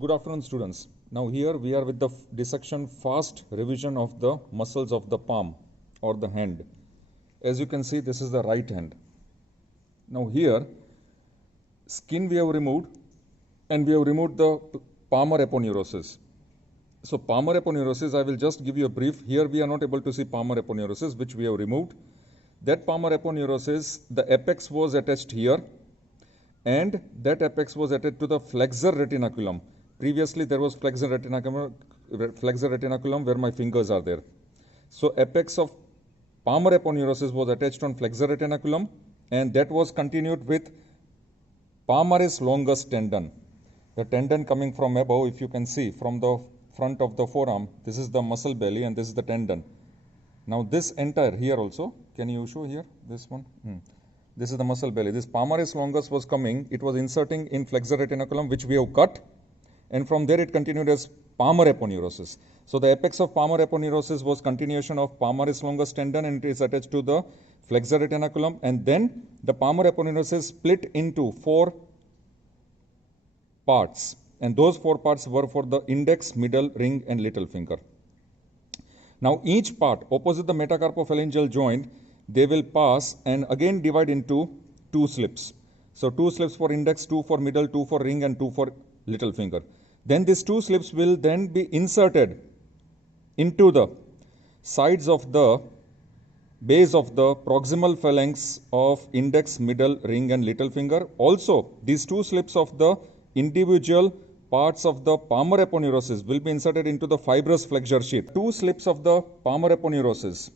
Good afternoon, students. Now here we are with the dissection fast revision of the muscles of the palm or the hand. As you can see, this is the right hand. Now here, skin we have removed and we have removed the palmar aponeurosis. So palmar aponeurosis, I will just give you a brief. Here we are not able to see palmar aponeurosis, which we have removed. That palmar aponeurosis, the apex was attached here, and that apex was attached to the flexor retinaculum. Previously, there was flexor retinaculum where my fingers are there. So apex of palmar aponeurosis was attached on flexor retinaculum, and that was continued with palmaris longus tendon. The tendon coming from above, if you can see, from the front of the forearm, this is the muscle belly and this is the tendon. Now this entire here also, can you show here, this one? This is the muscle belly. This palmaris longus was coming, it was inserting in flexor retinaculum, which we have cut, and from there it continued as palmar aponeurosis. So the apex of palmar aponeurosis was continuation of palmaris longus tendon, and it is attached to the flexor retinaculum, and then the palmar aponeurosis split into 4 parts, and those 4 parts were for the index, middle, ring and little finger. Now each part opposite the metacarpophalangeal joint, they will pass and again divide into 2 slips. So 2 slips for index, 2 for middle, 2 for ring and 2 for little finger. Then these 2 slips will then be inserted into the sides of the base of the proximal phalanx of index, middle, ring and little finger. Also, these 2 slips of the individual parts of the palmar aponeurosis will be inserted into the fibrous flexure sheath. 2 slips of the palmar aponeurosis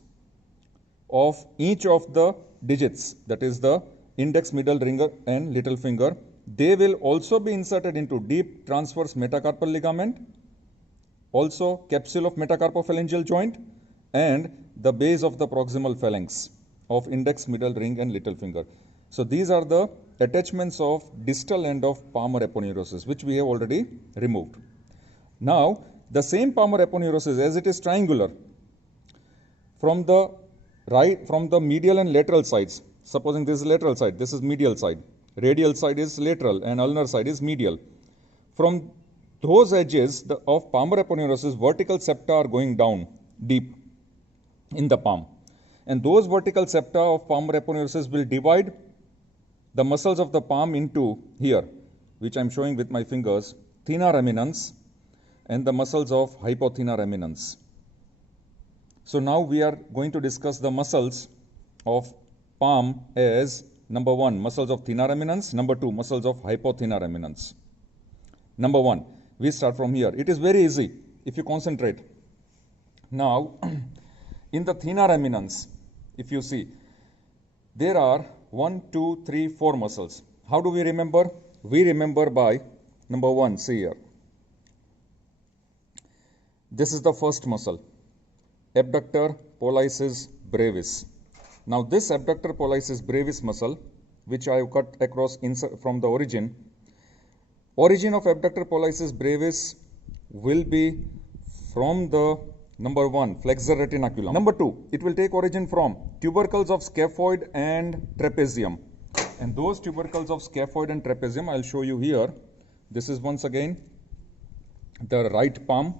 of each of the digits, that is the index, middle, ring and little finger, they will also be inserted into deep transverse metacarpal ligament, also capsule of metacarpophalangeal joint and the base of the proximal phalanx of index, middle, ring and little finger. So these are the attachments of distal end of palmar aponeurosis, which we have already removed. Now the same palmar aponeurosis, as it is triangular, from the medial and lateral sides, supposing this is lateral side, this is medial side, radial side is lateral and ulnar side is medial. From those edges of palmar aponeurosis, vertical septa are going down deep in the palm, and those vertical septa of palmar aponeurosis will divide the muscles of the palm into here, which I am showing with my fingers, thenar eminence and the muscles of hypothenar eminence. So now we are going to discuss the muscles of palm as number 1, muscles of thenar eminence, number 2, muscles of hypothenar eminence. Number 1, we start from here. It is very easy if you concentrate. Now, in the thenar eminence, if you see, there are 1, 2, 3, 4 muscles. How do we remember? We remember by number 1, see here. This is the first muscle, abductor pollicis brevis. Now this abductor pollicis brevis muscle, which I have cut across from the origin of abductor pollicis brevis will be from the number 1, flexor retinaculum. Number 2, it will take origin from tubercles of scaphoid and trapezium. And those tubercles of scaphoid and trapezium, I will show you here. This is once again the right palm,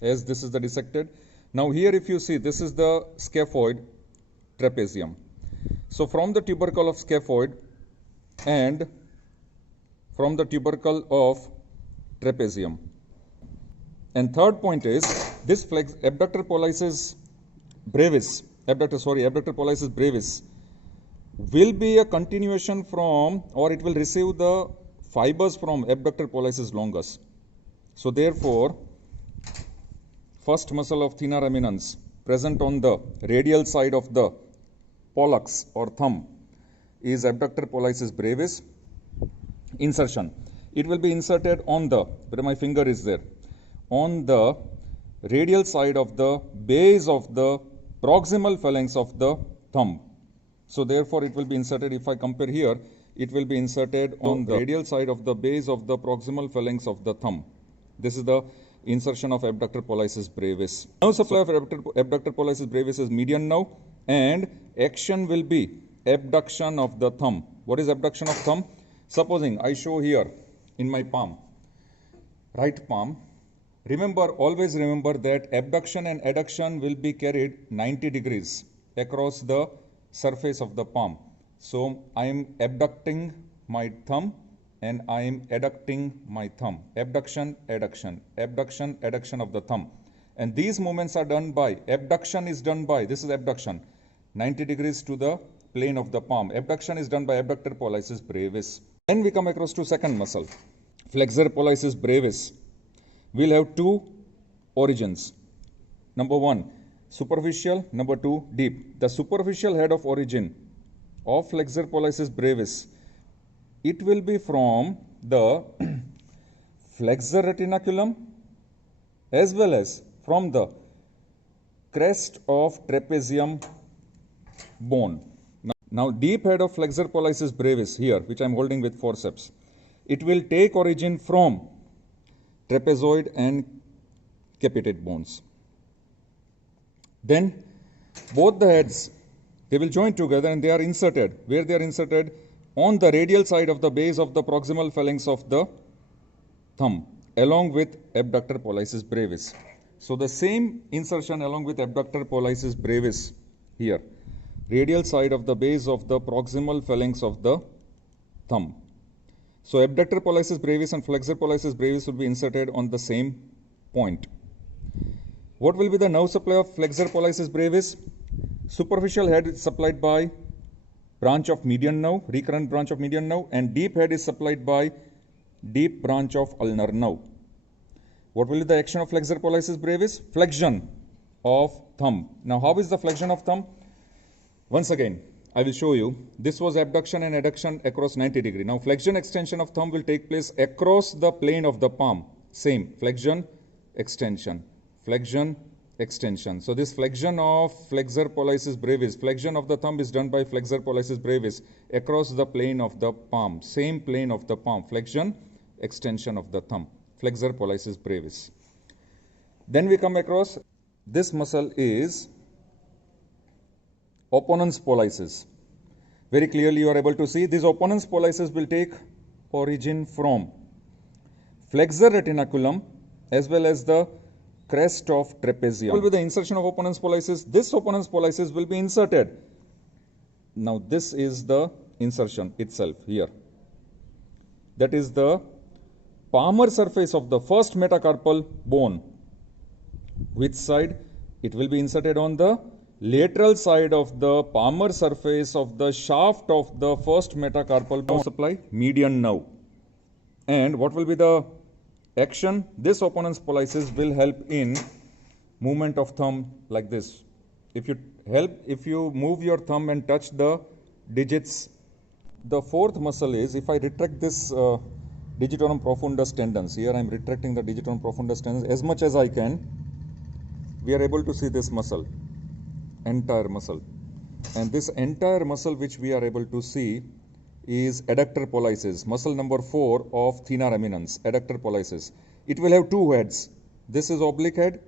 as this is the dissected. Now here if you see, this is the scaphoid trapezium. So from the tubercle of scaphoid and from the tubercle of trapezium. And third point is this abductor pollicis brevis will be a continuation from, or it will receive the fibers from abductor pollicis longus. So therefore, first muscle of thenar eminence present on the radial side of the pollex or thumb is abductor pollicis brevis. Insertion. It will be inserted on the, where my finger is there, on the radial side of the base of the proximal phalanx of the thumb. So therefore it will be inserted, if I compare here, it will be inserted on the radial side of the base of the proximal phalanx of the thumb. This is the insertion of abductor pollicis brevis. Now supply of abductor pollicis brevis is median now, and action will be abduction of the thumb. What is abduction of thumb? Supposing I show here in my palm, right palm. Remember, always remember that abduction and adduction will be carried 90 degrees across the surface of the palm. So I am abducting my thumb and I am adducting my thumb. Abduction, adduction, abduction, adduction of the thumb. And these movements are done by, abduction is done by, this is abduction, 90 degrees to the plane of the palm. Abduction is done by abductor pollicis brevis. Then we come across to second muscle, flexor pollicis brevis. We'll have two origins. Number one, superficial. Number two, deep. The superficial head of origin of flexor pollicis brevis, it will be from the flexor retinaculum as well as from the crest of trapezium bone. Now deep head of flexor pollicis brevis here, which I am holding with forceps, it will take origin from trapezoid and capitate bones. Then both the heads, they will join together and they are inserted. Where they are inserted? On the radial side of the base of the proximal phalanx of the thumb, along with abductor pollicis brevis. So the same insertion along with abductor pollicis brevis here, radial side of the base of the proximal phalanx of the thumb. So abductor pollicis brevis and flexor pollicis brevis will be inserted on the same point. What will be the nerve supply of flexor pollicis brevis? Superficial head is supplied by branch of median nerve, recurrent branch of median nerve, and deep head is supplied by deep branch of ulnar nerve. What will be the action of flexor pollicis brevis? Flexion of thumb. Now how is the flexion of thumb? Once again, I will show you. This was abduction and adduction across 90 degree. Now flexion extension of thumb will take place across the plane of the palm. Same, flexion, extension, flexion, extension. So this flexion of flexor pollicis brevis, flexion of the thumb is done by flexor pollicis brevis across the plane of the palm. Same plane of the palm, flexion, extension of the thumb, flexor pollicis brevis. Then we come across, this muscle is opponens pollicis. Very clearly you are able to see this opponens pollicis will take origin from flexor retinaculum as well as the crest of trapezium. What will be the insertion of opponens pollicis? This opponens pollicis will be inserted. Now this is the insertion itself here. That is the palmar surface of the first metacarpal bone. Which side? It will be inserted on the lateral side of the palmar surface of the shaft of the first metacarpal bone. Supply median nerve. And what will be the action? This opponens pollicis will help in movement of thumb like this. If you move your thumb and touch the digits. The fourth muscle is, if I retract this digitorum profundus tendons, here I am retracting the digitorum profundus tendons as much as I can, we are able to see this muscle, entire muscle. And this entire muscle which we are able to see is adductor pollicis, muscle number 4 of thenar eminence, adductor pollicis. It will have two heads. This is oblique head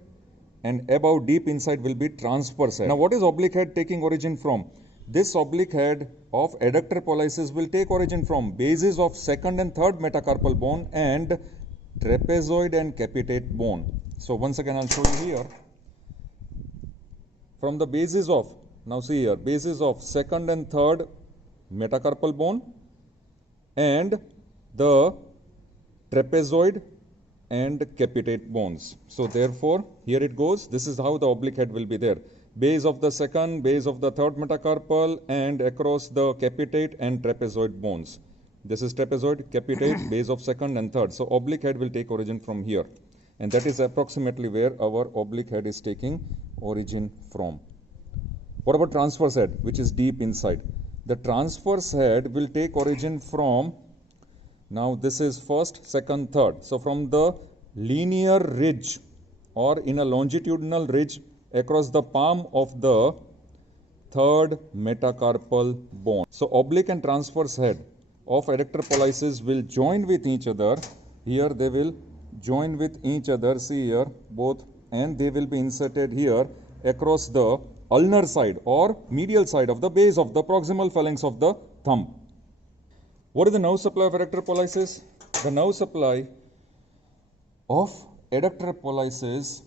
and above deep inside will be transverse head. Now what is oblique head taking origin from? This oblique head of adductor pollicis will take origin from bases of second and third metacarpal bone and trapezoid and capitate bone. So once again I'll show you here. From the bases of, now see here, bases of second and third metacarpal bone and the trapezoid and capitate bones. So therefore, here it goes. This is how the oblique head will be there. Base of the second, base of the third metacarpal and across the capitate and trapezoid bones. This is trapezoid, capitate, base of second and third. So oblique head will take origin from here. And that is approximately where our oblique head is taking origin from. What about transverse head, which is deep inside? The transverse head will take origin from, now this is first, second, third. So from the linear ridge or in a longitudinal ridge across the palm of the third metacarpal bone. So oblique and transverse head of adductor pollicis will join with each other. Here they will join with each other, see here both, and they will be inserted here across the ulnar side or medial side of the base of the proximal phalanx of the thumb. What is the nerve supply of adductor pollicis? The nerve supply of adductor pollicis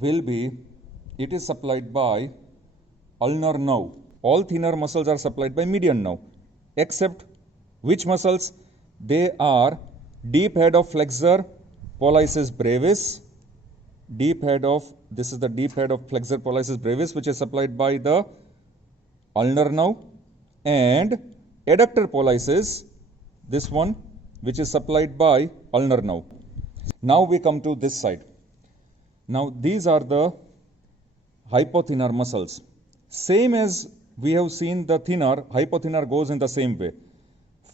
will be, it is supplied by ulnar nerve. All thinner muscles are supplied by median nerve, except which muscles? They are deep head of flexor pollicis brevis, this is the deep head of flexor pollicis brevis, which is supplied by the ulnar nerve, and adductor pollicis, this one, which is supplied by ulnar nerve. Now we come to this side. Now these are the hypothenor muscles. Same as we have seen the thinner, hypothenor goes in the same way.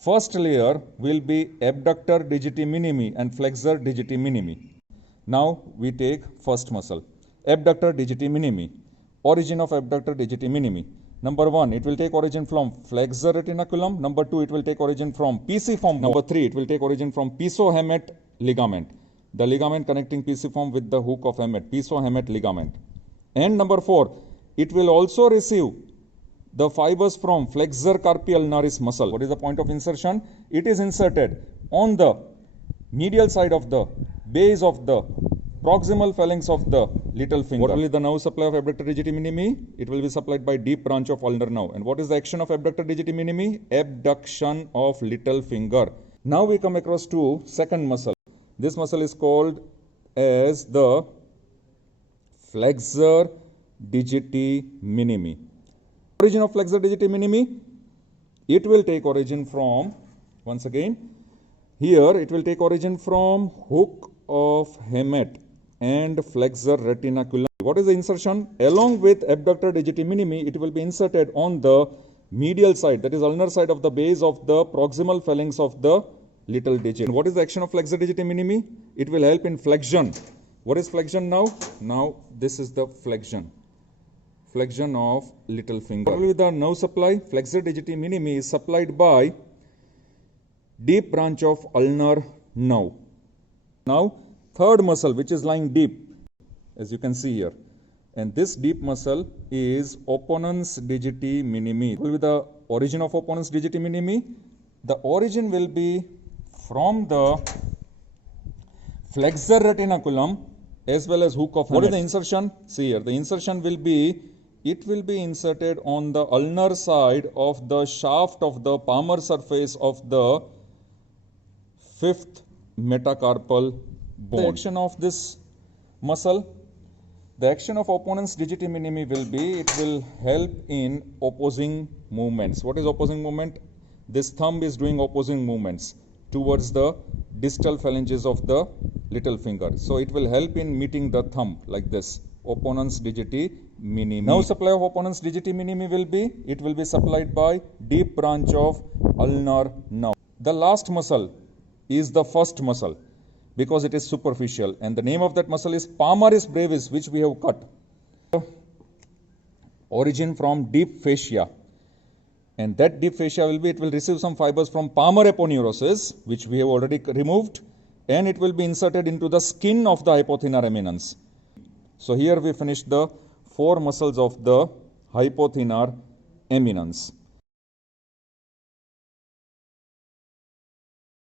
First layer will be abductor digiti minimi and flexor digiti minimi. Now we take first muscle, abductor digiti minimi. Origin of abductor digiti minimi. Number 1, it will take origin from flexor retinaculum. Number 2, it will take origin from pisiform. Number 3, it will take origin from pisohamet ligament. The ligament connecting pisiform with the hook of hamet, pisohamet ligament. And number 4, it will also receive the fibers from flexor carpi ulnaris muscle. What is the point of insertion? It is inserted on the medial side of the base of the proximal phalanx of the little finger. What will be the nerve supply of abductor digiti minimi? It will be supplied by deep branch of ulnar nerve. And what is the action of abductor digiti minimi? Abduction of little finger. Now we come across to second muscle. This muscle is called as the flexor digiti minimi. Origin of flexor digiti minimi? It will take origin from, once again, here it will take origin from hook of hamet and flexor retinaculum. What is the insertion? Along with abductor digiti minimi, it will be inserted on the medial side, that is ulnar side of the base of the proximal phalanx of the little digit. What is the action of flexor digiti minimi? It will help in flexion. What is flexion now? Now this is the flexion of little finger. What will be the nerve supply? Flexor digiti minimi is supplied by deep branch of ulnar nerve. Now third muscle, which is lying deep, as you can see here, and this deep muscle is opponens digiti minimi. What will be the origin of opponens digiti minimi? The origin will be from the flexor retinaculum as well as hook of hamet. What is the insertion? See here, the insertion will be, it will be inserted on the ulnar side of the shaft of the palmar surface of the fifth metacarpal bone. The action of this muscle, the action of opponens digiti minimi will be, it will help in opposing movements. What is opposing movement? This thumb is doing opposing movements towards the distal phalanges of the little finger. So it will help in meeting the thumb like this. Opponens digiti minimi. Now supply of opponens digiti minimi will be, it will be supplied by deep branch of ulnar nerve. The last muscle is the first muscle because it is superficial, and the name of that muscle is palmaris brevis, which we have cut. Origin from deep fascia, and that deep fascia will be, it will receive some fibers from palmar aponeurosis, which we have already removed, and it will be inserted into the skin of the hypothenar eminence. So here we finished the 4 muscles of the hypothenar eminence.